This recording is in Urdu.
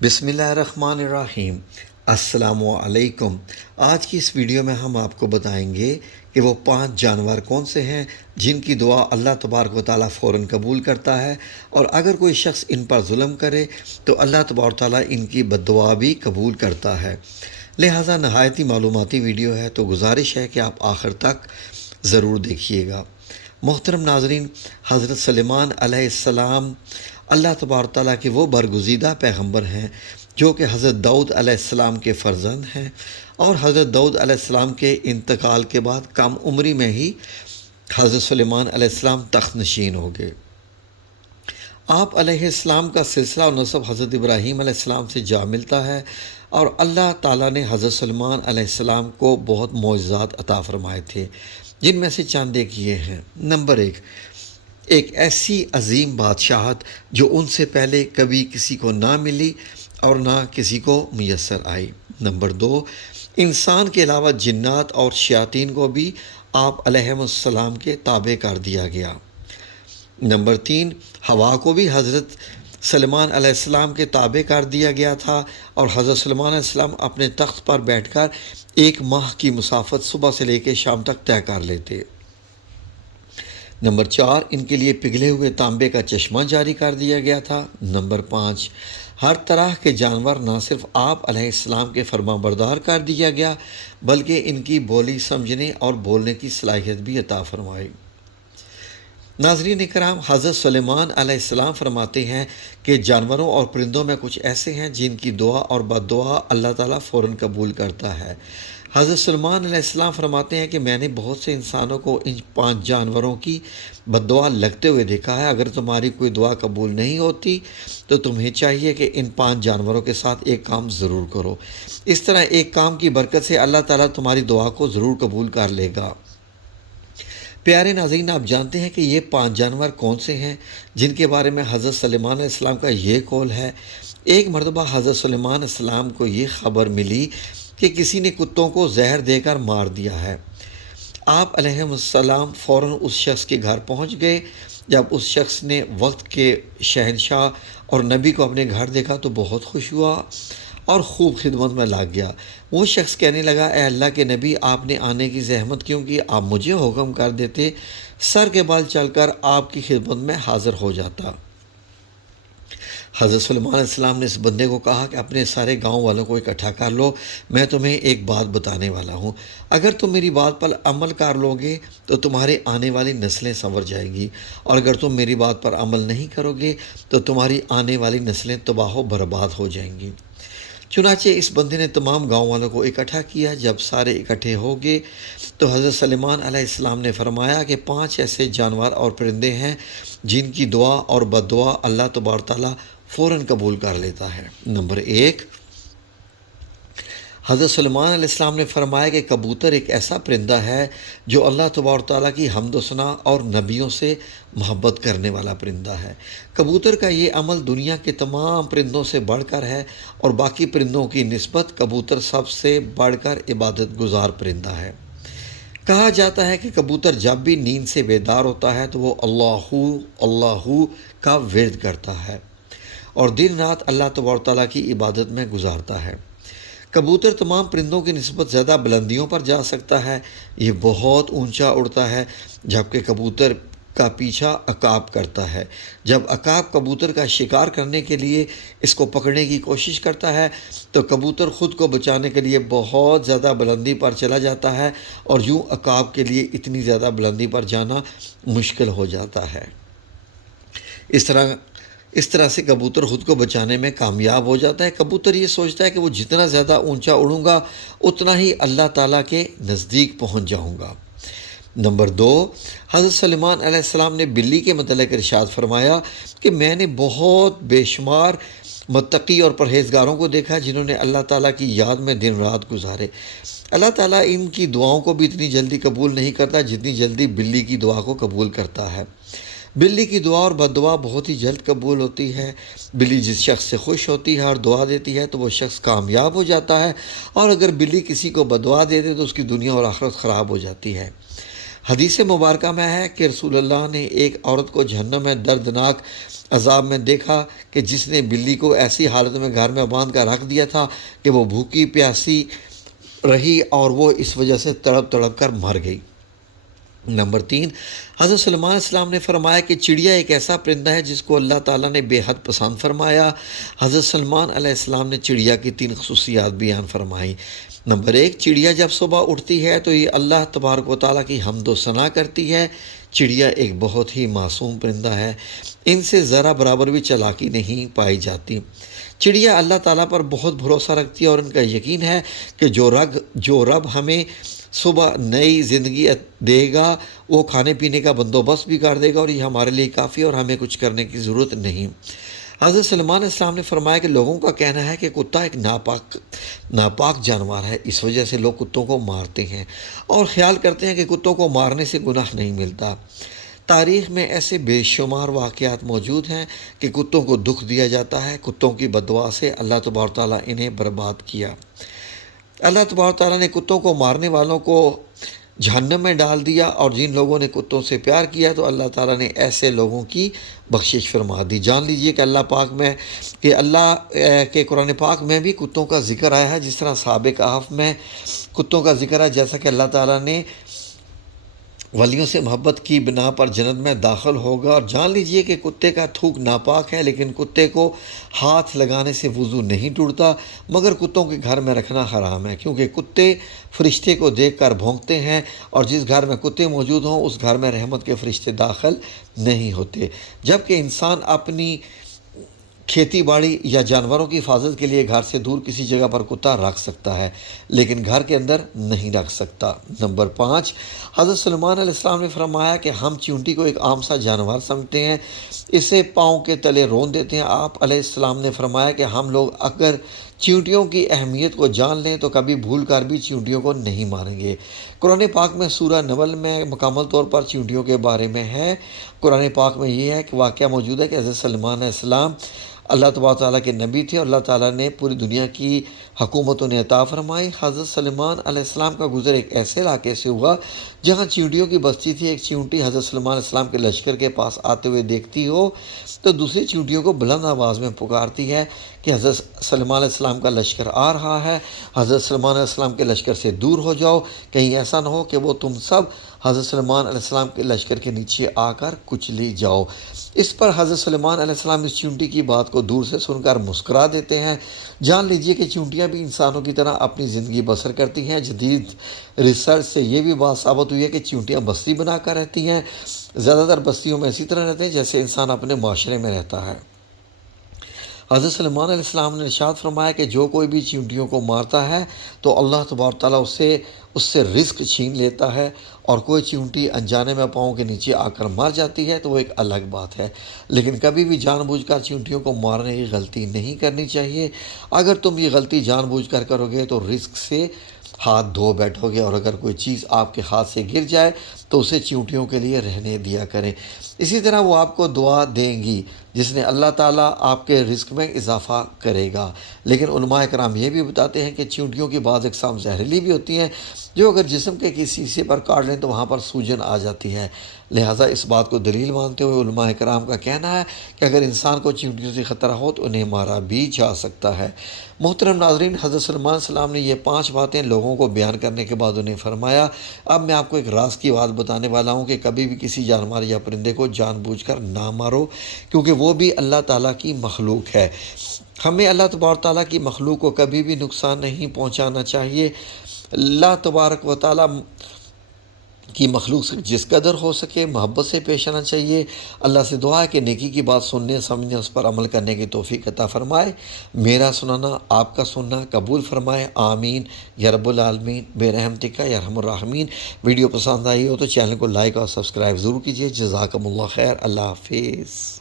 بسم اللہ الرحمن الرحیم۔ السلام علیکم۔ آج کی اس ویڈیو میں ہم آپ کو بتائیں گے کہ وہ 5 جانور کون سے ہیں جن کی دعا اللہ تبارک و تعالیٰ فوراً قبول کرتا ہے، اور اگر کوئی شخص ان پر ظلم کرے تو اللہ تبارک و تعالیٰ ان کی بد دعا بھی قبول کرتا ہے۔ لہٰذا نہایت ہی معلوماتی ویڈیو ہے، تو گزارش ہے کہ آپ آخر تک ضرور دیکھیے گا۔ محترم ناظرین، حضرت سلیمان علیہ السلام اللہ تبارک تعالیٰ کے وہ برگزیدہ پیغمبر ہیں جو کہ حضرت داؤد علیہ السلام کے فرزند ہیں، اور حضرت داؤد علیہ السلام کے انتقال کے بعد کم عمری میں ہی حضرت سلیمان علیہ السلام تخت نشین ہو گئے۔ آپ علیہ السلام کا سلسلہ و نسب حضرت ابراہیم علیہ السلام سے جا ملتا ہے، اور اللہ تعالیٰ نے حضرت سلیمان علیہ السلام کو بہت معجزات عطا فرمائے تھے، جن میں سے چند ایک یہ ہیں۔ نمبر 1، ایک ایسی عظیم بادشاہت جو ان سے پہلے کبھی کسی کو نہ ملی اور نہ کسی کو میسر آئی۔ نمبر 2، انسان کے علاوہ جنات اور شیاطین کو بھی آپ علیہ السلام کے تابع کر دیا گیا۔ نمبر 3، ہوا کو بھی حضرت سلیمان علیہ السلام کے تابع کر دیا گیا تھا، اور حضرت سلیمان علیہ السلام اپنے تخت پر بیٹھ کر 1 ماہ کی مسافت صبح سے لے کے شام تک طے کر لیتے۔ نمبر 4، ان کے لیے پگھلے ہوئے تانبے کا چشمہ جاری کر دیا گیا تھا۔ نمبر 5، ہر طرح کے جانور نہ صرف آپ علیہ السلام کے فرما بردار کر دیا گیا، بلکہ ان کی بولی سمجھنے اور بولنے کی صلاحیت بھی عطا فرمائی۔ ناظرین اکرام، حضرت سلیمان علیہ السلام فرماتے ہیں کہ جانوروں اور پرندوں میں کچھ ایسے ہیں جن کی دعا اور بد دعا اللہ تعالیٰ فوراً قبول کرتا ہے۔ حضرت سلیمان علیہ السلام فرماتے ہیں کہ میں نے بہت سے انسانوں کو ان 5 جانوروں کی بد دعا لگتے ہوئے دیکھا ہے۔ اگر تمہاری کوئی دعا قبول نہیں ہوتی تو تمہیں چاہیے کہ ان 5 جانوروں کے ساتھ ایک کام ضرور کرو۔ اس طرح ایک کام کی برکت سے اللہ تعالیٰ تمہاری دعا کو ضرور قبول کر لے گا۔ پیارے ناظرین، آپ جانتے ہیں کہ یہ 5 جانور کون سے ہیں جن کے بارے میں حضرت سلیمان علیہ السلام کا یہ قول ہے۔ ایک مرتبہ حضرت سلیمان علیہ السلام کو یہ خبر ملی کہ کسی نے کتوں کو زہر دے کر مار دیا ہے۔ آپ علیہ السلام فوراً اس شخص کے گھر پہنچ گئے۔ جب اس شخص نے وقت کے شہنشاہ اور نبی کو اپنے گھر دیکھا تو بہت خوش ہوا اور خوب خدمت میں لگ گیا۔ وہ شخص کہنے لگا، اے اللہ کے نبی، آپ نے آنے کی زحمت کیوں کی؟ آپ مجھے حکم کر دیتے، سر کے بال چل کر آپ کی خدمت میں حاضر ہو جاتا۔ حضرت سلیمان علیہ السلام نے اس بندے کو کہا کہ اپنے سارے گاؤں والوں کو اکٹھا کر لو، میں تمہیں ایک بات بتانے والا ہوں۔ اگر تم میری بات پر عمل کر لو گے تو تمہاری آنے والی نسلیں سنور جائیں گی، اور اگر تم میری بات پر عمل نہیں کرو گے تو تمہاری آنے والی نسلیں تباہ و برباد ہو جائیں گی۔ چنانچہ اس بندے نے تمام گاؤں والوں کو اکٹھا کیا۔ جب سارے اکٹھے ہو گئے تو حضرت سلیمان علیہ السلام نے فرمایا کہ 5 ایسے جانور اور پرندے ہیں جن کی دعا اور بد دعا اللہ تبارک تعالیٰ فوراً قبول کر لیتا ہے۔ نمبر 1، حضرت سلیمان علیہ السلام نے فرمایا کہ کبوتر ایک ایسا پرندہ ہے جو اللہ تبارک تعالیٰ کی حمد و ثنا اور نبیوں سے محبت کرنے والا پرندہ ہے۔ کبوتر کا یہ عمل دنیا کے تمام پرندوں سے بڑھ کر ہے، اور باقی پرندوں کی نسبت کبوتر سب سے بڑھ کر عبادت گزار پرندہ ہے۔ کہا جاتا ہے کہ کبوتر جب بھی نیند سے بیدار ہوتا ہے تو وہ اللہ اللہ کا ورد کرتا ہے اور دن رات اللہ تبارک تعالیٰ کی عبادت میں گزارتا ہے۔ کبوتر تمام پرندوں کی نسبت زیادہ بلندیوں پر جا سکتا ہے، یہ بہت اونچا اڑتا ہے، جبکہ کبوتر کا پیچھا عقاب کرتا ہے۔ جب عقاب کبوتر کا شکار کرنے کے لیے اس کو پکڑنے کی کوشش کرتا ہے تو کبوتر خود کو بچانے کے لیے بہت زیادہ بلندی پر چلا جاتا ہے، اور یوں عقاب کے لیے اتنی زیادہ بلندی پر جانا مشکل ہو جاتا ہے۔ اس طرح سے کبوتر خود کو بچانے میں کامیاب ہو جاتا ہے۔ کبوتر یہ سوچتا ہے کہ وہ جتنا زیادہ اونچا اڑوں گا اتنا ہی اللہ تعالیٰ کے نزدیک پہنچ جاؤں گا۔ نمبر 2، حضرت سلیمان علیہ السلام نے بلی کے متعلق ارشاد فرمایا کہ میں نے بہت بے شمار متقی اور پرہیزگاروں کو دیکھا جنہوں نے اللہ تعالیٰ کی یاد میں دن رات گزارے۔ اللہ تعالیٰ ان کی دعاؤں کو بھی اتنی جلدی قبول نہیں کرتا جتنی جلدی بلی کی دعا کو قبول کرتا ہے۔ بلی کی دعا اور بد دعا بہت ہی جلد قبول ہوتی ہے۔ بلی جس شخص سے خوش ہوتی ہے اور دعا دیتی ہے تو وہ شخص کامیاب ہو جاتا ہے، اور اگر بلی کسی کو بد دعا دے دے تو اس کی دنیا اور آخرت خراب ہو جاتی ہے۔ حدیث مبارکہ میں ہے کہ رسول اللہ نے ایک عورت کو جہنم میں دردناک عذاب میں دیکھا کہ جس نے بلی کو ایسی حالت میں گھر میں باندھ کر رکھ دیا تھا کہ وہ بھوکی پیاسی رہی اور وہ اس وجہ سے تڑپ تڑپ کر مر گئی۔ نمبر 3، حضرت سلیمان علیہ السلام نے فرمایا کہ چڑیا ایک ایسا پرندہ ہے جس کو اللہ تعالیٰ نے بے حد پسند فرمایا۔ حضرت سلیمان علیہ السلام نے چڑیا کی 3 خصوصیات بیان فرمائی۔ نمبر 1، چڑیا جب صبح اٹھتی ہے تو یہ اللہ تبارک و تعالیٰ کی حمد و ثنا کرتی ہے۔ چڑیا ایک بہت ہی معصوم پرندہ ہے، ان سے ذرا برابر بھی چالاکی نہیں پائی جاتی۔ چڑیا اللہ تعالیٰ پر بہت بھروسہ رکھتی ہے اور ان کا یقین ہے کہ جو رب ہمیں صبح نئی زندگی دے گا وہ کھانے پینے کا بندوبست بھی کر دے گا اور یہ ہمارے لیے کافی اور ہمیں کچھ کرنے کی ضرورت نہیں۔ حضرت سلیمان علیہ السلام نے فرمایا کہ لوگوں کا کہنا ہے کہ کتا ایک ناپاک جانور ہے، اس وجہ سے لوگ کتوں کو مارتے ہیں اور خیال کرتے ہیں کہ کتوں کو مارنے سے گناہ نہیں ملتا۔ تاریخ میں ایسے بے شمار واقعات موجود ہیں کہ کتوں کو دکھ دیا جاتا ہے، کتوں کی بددعا سے اللہ تبارک تعالیٰ انہیں برباد کیا۔ اللہ تبارک تعالیٰ نے کتوں کو مارنے والوں کو جہنم میں ڈال دیا، اور جن لوگوں نے کتوں سے پیار کیا تو اللہ تعالیٰ نے ایسے لوگوں کی بخشش فرما دی۔ جان لیجئے کہ اللہ کے قرآن پاک میں بھی کتوں کا ذکر آیا ہے، جس طرح سابق کہف میں کتوں کا ذکر ہے، جیسا کہ اللہ تعالیٰ نے ولیوں سے محبت کی بنا پر جنت میں داخل ہوگا۔ اور جان لیجئے کہ کتے کا تھوک ناپاک ہے، لیکن کتے کو ہاتھ لگانے سے وضو نہیں ٹوٹتا، مگر کتوں کے گھر میں رکھنا حرام ہے، کیونکہ کتے فرشتے کو دیکھ کر بھونکتے ہیں، اور جس گھر میں کتے موجود ہوں اس گھر میں رحمت کے فرشتے داخل نہیں ہوتے۔ جبکہ انسان اپنی کھیتی باڑی یا جانوروں کی حفاظت کے لیے گھر سے دور کسی جگہ پر کتا رکھ سکتا ہے، لیکن گھر کے اندر نہیں رکھ سکتا۔ نمبر 5، حضرت سلیمان علیہ السلام نے فرمایا کہ ہم چیونٹی کو ایک عام سا جانور سمجھتے ہیں، اسے پاؤں کے تلے رون دیتے ہیں۔ آپ علیہ السلام نے فرمایا کہ ہم لوگ اگر چیونٹیوں کی اہمیت کو جان لیں تو کبھی بھول کر بھی چیونٹیوں کو نہیں ماریں گے۔ قرآن پاک میں سورہ نمل میں مکمل طور پر چیونٹیوں کے بارے میں ہے۔ قرآن پاک میں یہ ہے کہ واقعہ موجود ہے کہ حضرت سلیمان علیہ السلام اللہ تبارک تعالیٰ کے نبی تھے، اور اللہ تعالیٰ نے پوری دنیا کی حکومت انہیں عطا فرمائی۔ حضرت سلیمان علیہ السلام کا گزر ایک ایسے علاقے سے ہوا جہاں چیونٹیوں کی بستی تھی۔ ایک چیونٹی حضرت سلیمان علیہ السلام کے لشکر کے پاس آتے ہوئے دیکھتی ہو تو دوسری چیونٹیوں کو بلند آواز میں پکارتی ہے کہ حضرت سلیمان علیہ السلام کا لشکر آ رہا ہے، حضرت سلیمان علیہ السلام کے لشکر سے دور ہو جاؤ، کہیں ایسا نہ ہو کہ وہ تم سب حضرت سلیمان علیہ السلام کے لشکر کے نیچے آ کر کچلی جاؤ۔ اس پر حضرت سلیمان علیہ السلام اس چیونٹی کی بات کو دور سے سن کر مسکرا دیتے ہیں۔ جان لیجئے کہ چیونٹیاں بھی انسانوں کی طرح اپنی زندگی بسر کرتی ہیں۔ جدید ریسرچ سے یہ بھی بات ثابت ہوئی ہے کہ چیونٹیاں بستی بنا کر رہتی ہیں۔ زیادہ تر بستیوں میں اسی طرح رہتے ہیں جیسے انسان اپنے معاشرے میں رہتا ہے۔ حضرت سلیمان علیہ السلام نے ارشاد فرمایا کہ جو کوئی بھی چیونٹیوں کو مارتا ہے تو اللہ تبارک تعالیٰ اس سے رزق چھین لیتا ہے، اور کوئی چیونٹی انجانے میں پاؤں کے نیچے آ کر مر جاتی ہے تو وہ ایک الگ بات ہے، لیکن کبھی بھی جان بوجھ کر چیونٹیوں کو مارنے کی غلطی نہیں کرنی چاہیے۔ اگر تم یہ غلطی جان بوجھ کر کرو گے تو رزق سے ہاتھ دھو بیٹھو گے، اور اگر کوئی چیز آپ کے ہاتھ سے گر جائے تو اسے چیونٹیوں کے لیے رہنے دیا کریں۔ اسی طرح وہ آپ کو دعا دیں گی جس نے اللہ تعالیٰ آپ کے رزق میں اضافہ کرے گا۔ لیکن علماء کرام یہ بھی بتاتے ہیں کہ چیونٹیوں کی بعض اقسام زہریلی بھی ہوتی ہیں، جو اگر جسم کے کسی حصے پر کاٹ لیں تو وہاں پر سوجن آ جاتی ہے۔ لہٰذا اس بات کو دلیل مانتے ہوئے علماء کرام کا کہنا ہے کہ اگر انسان کو چیونٹیوں سے خطرہ ہو تو انہیں مارا بھی جا سکتا ہے۔ محترم ناظرین، حضرت سلیمان علیہ السلام نے یہ 5 باتیں لوگوں کو بیان کرنے کے بعد انہیں فرمایا، اب میں آپ کو ایک راز کی بات بتانے والا ہوں کہ کبھی بھی کسی جانور یا پرندے کو جان بوجھ کر نہ مارو، کیونکہ وہ بھی اللہ تعالیٰ کی مخلوق ہے۔ ہمیں اللہ تبارک تعالیٰ کی مخلوق کو کبھی بھی نقصان نہیں پہنچانا چاہیے۔ اللہ تبارک و تعالیٰ کی مخلوق سے جس قدر ہو سکے محبت سے پیش آنا چاہیے۔ اللہ سے دعا ہے کہ نیکی کی بات سننے سمجھنے اس پر عمل کرنے کی توفیق عطا فرمائے۔ میرا سننا آپ کا سننا قبول فرمائے، آمین یا رب العالمین برحمتک یا ارحم الراحمین۔ ویڈیو پسند آئی ہو تو چینل کو لائک اور سبسکرائب ضرور کیجیے۔ جزاکم اللہ خیر، اللہ حافظ۔